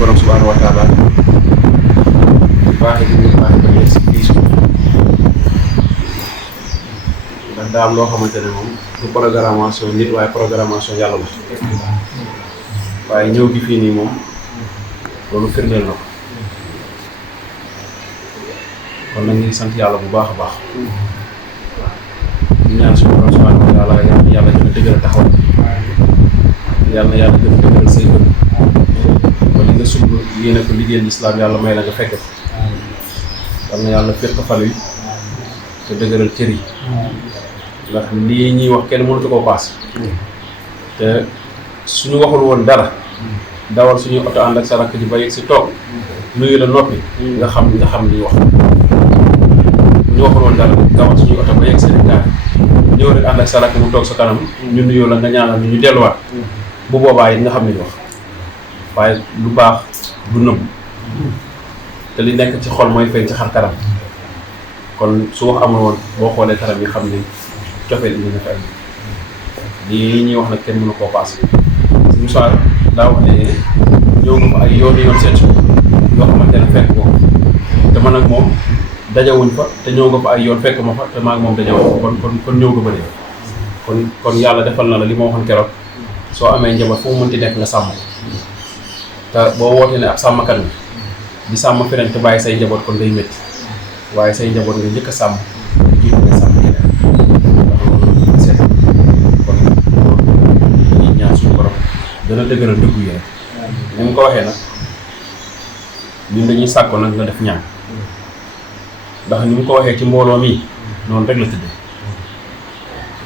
borom subhanahu wa taala baaxee gi ñu baaxee ba léegi si biir ndax daa am loo xamante ne moom du programmation nit waaye programmation yàlla la waaye ñëw gi fii nii moom loolu firndeel na ko kon nag ñu ngi sant yàlla bu baax a baax ñu ñaan suñu borom subhanahu wa taala yàlla gën a dëgëral taxaw yàlla na yàlla gën a dëgëral say bët ba li nga sumb yéene ko liggéeyal lislaam yàlla may la nga fekk ko yàlla na yàlla fekk fan wi te dëgëral cër yi ndax lii ñuy wax kenn mënatu koo paas te suñu waxul woon dara dawal suñu oto ànd ak sa rakk ji ba yegg si toog nuyu la noppi nga xam li wax ñu waxul woon dara dawal suñu oto ba yegg si gaar ñëw rek ànd ak sa rakk mu toog sa kanam ñu nuyoo la nga ñaanal ñu delluwaat bu boobaa it nga xam li wax waaye lu baax du nëbb te li nekk ci xol mooy feeñ ci xar kanam kon su wax amul woon boo xoolee kanam yi xam ni cofeel indi na fi am lii ñuy wax nag kenn mënu koo paase suñu soir daa wax ne ñëw nga fa ay yoon seet si yoo xamante ne fekk ko te man ak moom dajawuñ fa te ñëw nga fa ay yoon fekk ma fa te maa ak moom dajawuñ kon ñëw nga bëri kon yàlla defal na la li ma waxoon keroog soo amee njaboot fu mu mënti nekk nga sàmm te boo wootee ne ab sàmmkat nga di sàmm feneen te bàyyi say njaboot kon day métti waaye say njaboot nga njëkk a sàmm jiitu nga sàmm keneen ndax loolu seet kon loolu dañuy ñaan suñu borom dana dëgëral dëggu yi rek ni mu ko waxee nag ñun dañuy sàkko nag nga def ñaan ndax ni mu ko waxee ci mbooloo mi noonu rek la tëddee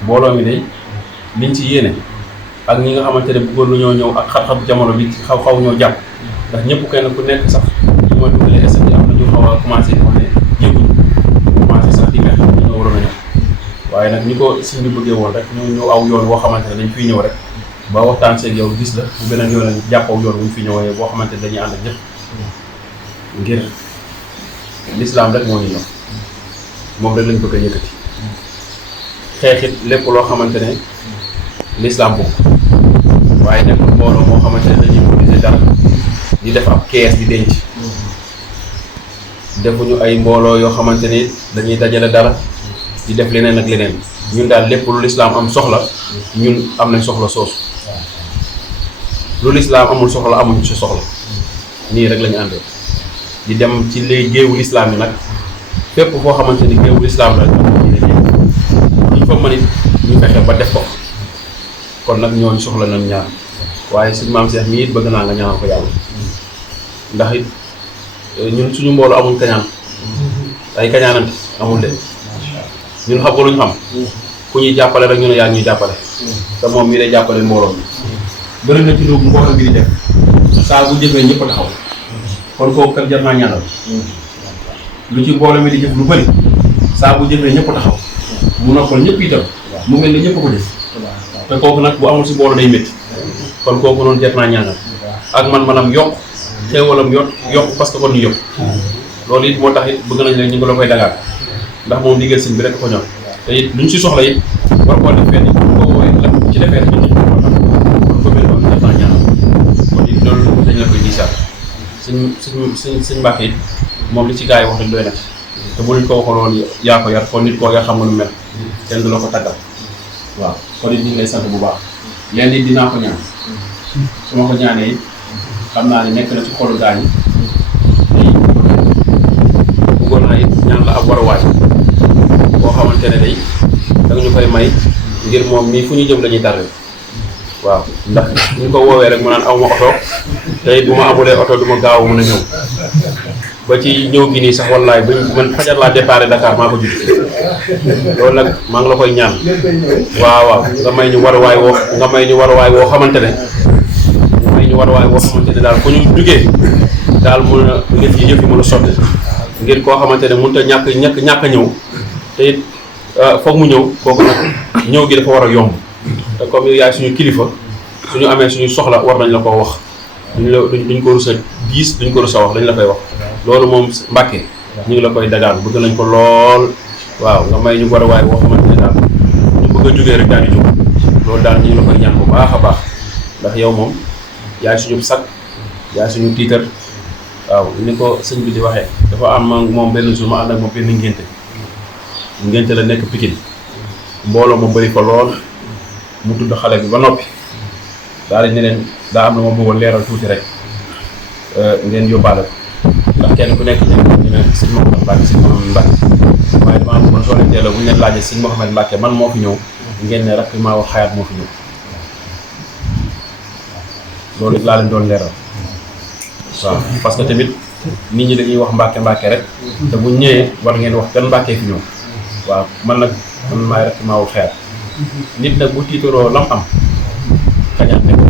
mbooloo mi day liñ ci yéene ak ñi nga xamante ne bëggoon nañoo ñëw ak xat-xat jamono bi xaw ñoo jàpp ndax ñëpp kenn ku nekk sax li ma dugalee est am na ñu xaw a commencé di wax ne yëguñu commencé sax di meex ñu ñoo waroon a ñëw waaye nag ñi ko siñ bi bëggee woon rek ñu aw yoon boo xamante ne dañ fiy ñëw rek ba waxtaan seeg yow gis la bu beneen yoon lañ jàppaw yoon bu ñu fi ñëwee boo xamante ne dañuy ànd ak ñëpp ngir l'islam rek moo ñu ñëw moom rek lañ bëgg a yëkkati xeexit lépp loo xamante ne l'islam boobu waaye nekkul mbooloo moo xamante ne dañuy mobiliser dara di def ab kees di denc defuñu ay mbooloo yoo xamante ni dañuy dajale dara di def leneen ak leneen ñun daal lépp lu l'islam am soxla ñun am nañ soxla soosu lu l'islam amul soxla amuñu ci soxla nii rek la ñu àndee di dem ci les géewu l'islam yi nag fépp foo xamante ni géewu l'islam la ñu fa mën it ñu fexe ba def ko kon nag ñooñu soxla nañ ñaan waaye suñu maam Cheikh mii it bëgg naa nga ñaanal ko yàlla ndax it ñun suñu mbooloo amul kañaan ay kañaanante amul de ñun xam nga lu ñu xam ku ñuy jàppale rek ñu ne yaa ñuy jàppale te moom mii day jàppale mbooloo mi bëri na ci lu mbooloo bi di def saa bu jëfee ñëpp taxaw kon kooku kat jar naa ñaanal lu ci mbooloo mi di jëf lu bëri saa bu jëfee ñëpp taxaw mu noppal ñëpp itam mu mel ne ñëpp ko def te kooku nag bu amul si mbooloo day métti kon kooku noonu jar naa ñaanal ak manam yokk xéewalam yokk parce que kon ñu yokk loolu it moo tax it bëgg nañ rek ñu ngi la koy dagaan ndax moom liggéey sëñ bi rek ko ñor te it luñ si soxla it war koo def fenn koo wooye la ci defee rek ñun moo tax kon ko mel noonu jar naa ñaanal kon it loolu dañ la koy diisaat suñ mbàkk it moom li ci gars yi wax rek doy na te bu ñu ko waxoon woon yaa ko yar kon nit koo yaa xam nga nu mel kenn du la ko taggal waaw kon it ñu ngi lay sant bu baax leen it dinaa ko ñaan su ma ko ñaanee it xam naa ne nekk na ci xolu gaañ yi bëggoon naa it ñaan la ab waruwaay boo xamante ne day danga ñu koy may ngir moom mii fu ñu jëm lañuy tardé waaw ndax ñu ko woowee rek mu naan aw ma oto tey bu ma amulee oto du ma gaaw mën a ñëw ba ci ñëw gi nii sax wallaay ba man fajar laa déparé Dakar maa ko judd loolu nag maa ngi la koy ñaan waaw nga may ñu waruwaay woo xamante ne daal fu ñu jugee daal mun a yëf yi mën a sotti ngir koo xamante ne mënut a ñàkk a ñëw te it foog mu ñëw kooku nag ñëw gi dafa war a yomb te comme yaay suñu kilifa suñu amee suñu soxla war nañ la koo wax duñ ko rus a gis duñ ko rus a wax dañ la koy wax loolu moom Mbàkke ñu ngi la koy dagaan bëgg nañ ko lool waaw nga may ñu war a waay boo xamante ne daal ñu bëgg a jógee rek daal di jóg loolu daal ñu ngi la koy ñaan bu baax a baax ndax yow moom yaay suñu sag yaa suñu tiitar waaw ni ko sëñ bi di waxee dafa am moom benn jour ma ànd ak moom benn ngénte la nekk Pikine mbooloo ma bëri fa lool mu tudd xale bi ba noppi daal di ne leen daa am na ma bëggoon leeral tuuti rek ngeen yóbbaale ko ndax kenn ku nekk dina sëñ Mouhamed Mbacke sëñ Mouhamed Mbacke waaye damaa bëggoon soo leen teeloo bu ñu leen laajee sëñ Mouhamed Mbacke man moo fi ñëw ngeen ne rek maa wax xayaat moo fi ñëw loolu laa leen doon leeral waaw parce que tamit nit ñi dañuy wax Mbacke Mbacke rek te bu ñëwee war ngeen wax kan Mbacke fi ñëw waaw man maay rek maa wax xayaat nit nag bu tiitaroo lam am xañaat nekk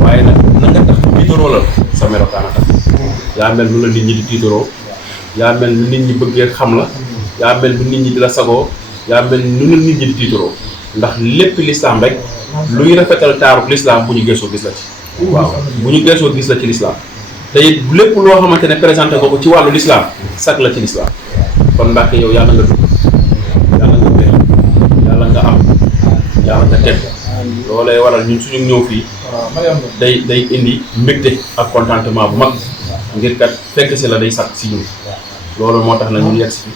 waaye nag na nga tax tiitaroo la sa melokaan a tax yaa mel nu la nit ñi di tiitaroo yaa mel nu nit ñi bëggee xam la yaa mel nu nit ñi di la sagoo yaa mel nu la nit ñi di tiitaroo ndax lépp lislaam rek luy rafetal taaru lislaam bu ñu gëstoo gis la ci waaw bu ñu gëstoo gis la ci lislaam te it lépp loo xamante ne présenté ko ci wàllu lislaam sag la ci lislaam kon Mbàkke yow yàlla nga dugg yàlla nga wér yàlla nga am yàlla nga teg loolay waral ñun suñu ñëw fii day indi mbégte ak contentement bu mag ngir kat fekk si la day sàkk si ñun loolu moo tax na ñu yegg si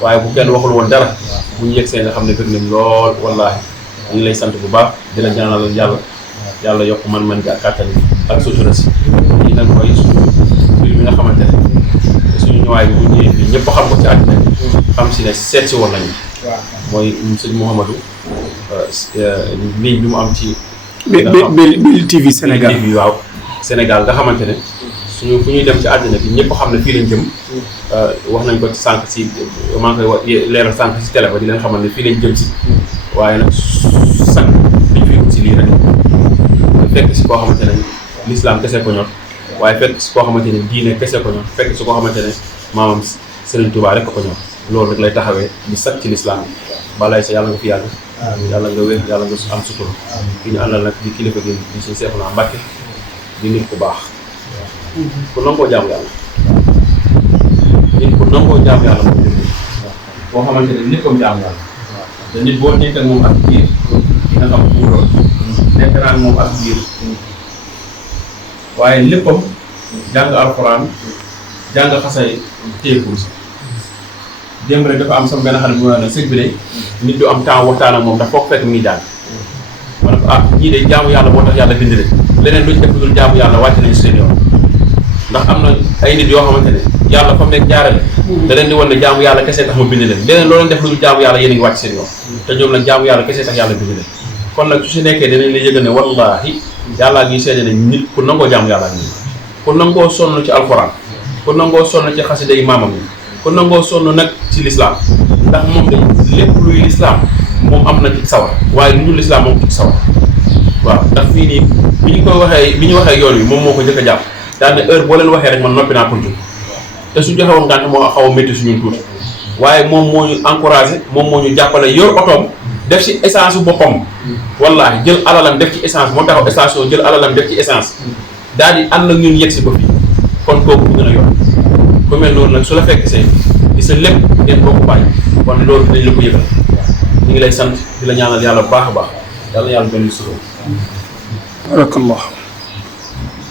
waaye bu kenn waxul woon dara bu ñu yegg see nga xam ne bëgg nañ lool wallaahi ñu ngi lay sant bu baax di la ñaanal yàlla yokk man gi ak kàttan ak sutura si lii nag mooy suñu mbir mi nga xamante ne suñu ñëwaay bi bu ñëwee fii ñëpp xam ko ci àddina bi xam si ne seet si woon nañu mooy sëñ Mouhamadou ligne bi mu am ci Bil TV Sénégal TV waaw Sénégal nga xamante ne suñu fu ñuy dem ci àddina bi ñëpp xam ne fii lañ jëm wax nañ ko ci sànq si maa ngi koy wax leeral sànq si télé ba di leen xamal ne fii lañ jëm si waaye nag sànq liñ fi ut si lii rek fekk si koo xamante ne l'islam kese ko ñor waaye fekk si koo xamante ne diine kese ko ñor fekk si koo xamante ne maamam Serigne Touba rek ko ñor loolu rek lay taxawee di sat ci l'islam bi balay sa yàlla nga fi yàgg yàlla nga wér yàlla nga am sutura ki ñu àndal nag di kilifa gi di si Seexuna Mbàkke di nit ku baax ku nangoo jaamu yàlla nit ku nangoo jaamu yàlla moom jëm boo xamante ne léppam jaamu yàlla te nit boo nekk ak moom ak biir di nga xam fu mu doon nekk naa moom ak biir waaye léppam jàng alxuraan jàng xasay téekul si démb rek dafa am sama benn xale bu ma ne sëñ bi de nit du am temps waxtaan ak moom ndax foog fekk mi ngi jàng ma ne ko ñii de jaamu yàlla moo tax yàlla bind leen leneen luñ def dul jaamu yàlla wàcc nañu seen yoon ndax am na ay nit yoo xamante ne yàlla fa mu nekk jaarale da leen di wan ne jaamu yàlla kese tax ma bind leen leneen loo leen def lu dul jaamu yàlla yéen a ngi wàcc seen yoon te ñoom nag jaamu yàlla kese tax yàlla bind leen kon nag su si nekkee danañ la yëgal ne wallaahi yàllaa ngi seede ne nit ku nangoo jaamu yàllaa ngi ku nangoo sonn ci alxuraan ku nangoo sonn ci xasida yi maamam yi ku nangoo sonn nag ci lislaam ndax moom dañ lépp luy lislaam moom am na ci sawar waaye lu ñu lislaam moom ci sawar waaw ndax fii nii bi ñu waxee yoon wi moom moo ko njëkk a jàpp daal ne heure boo leen waxee rek man noppi naa pour te su joxe woon ngànt moo xaw a métti suñu tuuti waaye moom moo ñu encouragé moom moo ñu jàppale yor otoom def ci essence bu boppam wallaahi jël alalam def ci essence moo taxaw station jël alalam def ci essence daal di ànd ak ñun yegg si ba fii kon kooku bu gën a yor ku mel noonu nag su la fekk see di sa lépp ngeen bokk bàyyi kon loolu dañ la ko yëgal ñu ngi lay sant di la ñaanal yàlla bu baax a baax yàlla yàlla benn suuf. barakallah.